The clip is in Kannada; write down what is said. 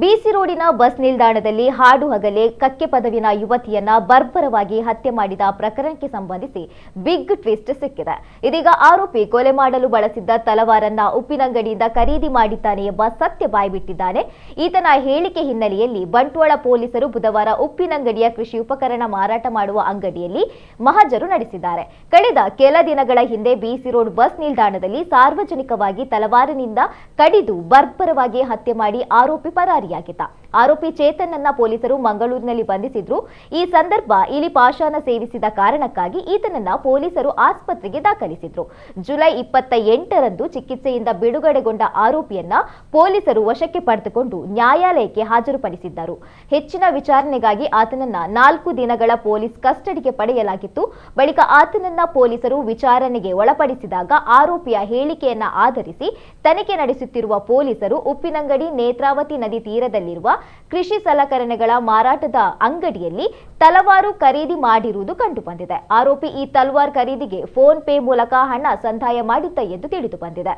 ಬಿಸಿ ರೋಡಿನ ಬಸ್ ನಿಲ್ದಾಣದಲ್ಲಿ ಹಾಡು ಹಗಲೇ ಕಕ್ಕೆ ಪದವಿನ ಯುವತಿಯನ್ನ ಬರ್ಬರವಾಗಿ ಹತ್ಯೆ ಮಾಡಿದ ಪ್ರಕರಣಕ್ಕೆ ಸಂಬಂಧಿಸಿ ಬಿಗ್ ಟ್ವಿಸ್ಟ್ ಸಿಕ್ಕಿದೆ. ಇದೀಗ ಆರೋಪಿ ಕೊಲೆ ಮಾಡಲು ಬಳಸಿದ್ದ ತಲವಾರನ್ನ ಉಪ್ಪಿನಂಗಡಿಯಿಂದ ಖರೀದಿ ಮಾಡಿದ್ದಾನೆ ಎಂಬ ಸತ್ಯ ಬಾಯ್ಬಿಟ್ಟಿದ್ದಾನೆ. ಈತನ ಹೇಳಿಕೆ ಹಿನ್ನೆಲೆಯಲ್ಲಿ ಬಂಟ್ವಾಳ ಪೊಲೀಸರು ಬುಧವಾರ ಉಪ್ಪಿನಂಗಡಿಯ ಕೃಷಿ ಉಪಕರಣ ಮಾರಾಟ ಮಾಡುವ ಅಂಗಡಿಯಲ್ಲಿ ಮಹಜರು ನಡೆಸಿದ್ದಾರೆ. ಕಳೆದ ಕೆಲ ದಿನಗಳ ಹಿಂದೆ ಬಿಸಿ ರೋಡ್ ಬಸ್ ನಿಲ್ದಾಣದಲ್ಲಿ ಸಾರ್ವಜನಿಕವಾಗಿ ತಲವಾರಿನಿಂದ ಕಡಿದು ಬರ್ಬರವಾಗಿ ಹತ್ಯೆ ಮಾಡಿ ಆರೋಪಿ ಪರಾರಿಯಾಗಿದ್ದ. ಆರೋಪಿ ಚೇತನ್ನನ್ನ ಪೊಲೀಸರು ಮಂಗಳೂರಿನಲ್ಲಿ ಬಂಧಿಸಿದ್ರು. ಈ ಸಂದರ್ಭ ಇಲಿ ಪಾಷಾಣ ಸೇವಿಸಿದ ಕಾರಣಕ್ಕಾಗಿ ಈತನನ್ನ ಪೊಲೀಸರು ಆಸ್ಪತ್ರೆಗೆ ದಾಖಲಿಸಿದ್ರು. ಜುಲೈ 28ರಂದು ಚಿಕಿತ್ಸೆಯಿಂದ ಬಿಡುಗಡೆಗೊಂಡ ಆರೋಪಿಯನ್ನ ಪೊಲೀಸರು ವಶಕ್ಕೆ ಪಡೆದುಕೊಂಡು ನ್ಯಾಯಾಲಯಕ್ಕೆ ಹಾಜರುಪಡಿಸಿದ್ದರು. ಹೆಚ್ಚಿನ ವಿಚಾರಣೆಗಾಗಿ ಆತನನ್ನ 4 ದಿನಗಳ ಪೊಲೀಸ್ ಕಸ್ಟಡಿಗೆ ಪಡೆಯಲಾಗಿತ್ತು. ಬಳಿಕ ಆತನನ್ನ ಪೊಲೀಸರು ವಿಚಾರಣೆಗೆ ಒಳಪಡಿಸಿದಾಗ ಆರೋಪಿಯ ಹೇಳಿಕೆಯನ್ನ ಆಧರಿಸಿ ತನಿಖೆ ನಡೆಸುತ್ತಿರುವ ಪೊಲೀಸರು ಉಪ್ಪಿನಂಗಡಿ ನೇತ್ರಾವತಿ ನದಿ ತೀರದಲ್ಲಿರುವ ಕೃಷಿ ಸಲಕರಣೆಗಳ ಮಾರಾಟದ ಅಂಗಡಿಯಲ್ಲಿ ತಲವಾರು ಖರೀದಿ ಮಾಡಿರುವುದು ಕಂಡುಬಂದಿದೆ. ಆರೋಪಿ ಈ ತಲವಾರ್ ಖರೀದಿಗೆ ಫೋನ್ ಪೇ ಮೂಲಕ ಹಣ ಸಂದಾಯ ಮಾಡಿದ್ದ ಎಂದು ತಿಳಿದುಬಂದಿದೆ.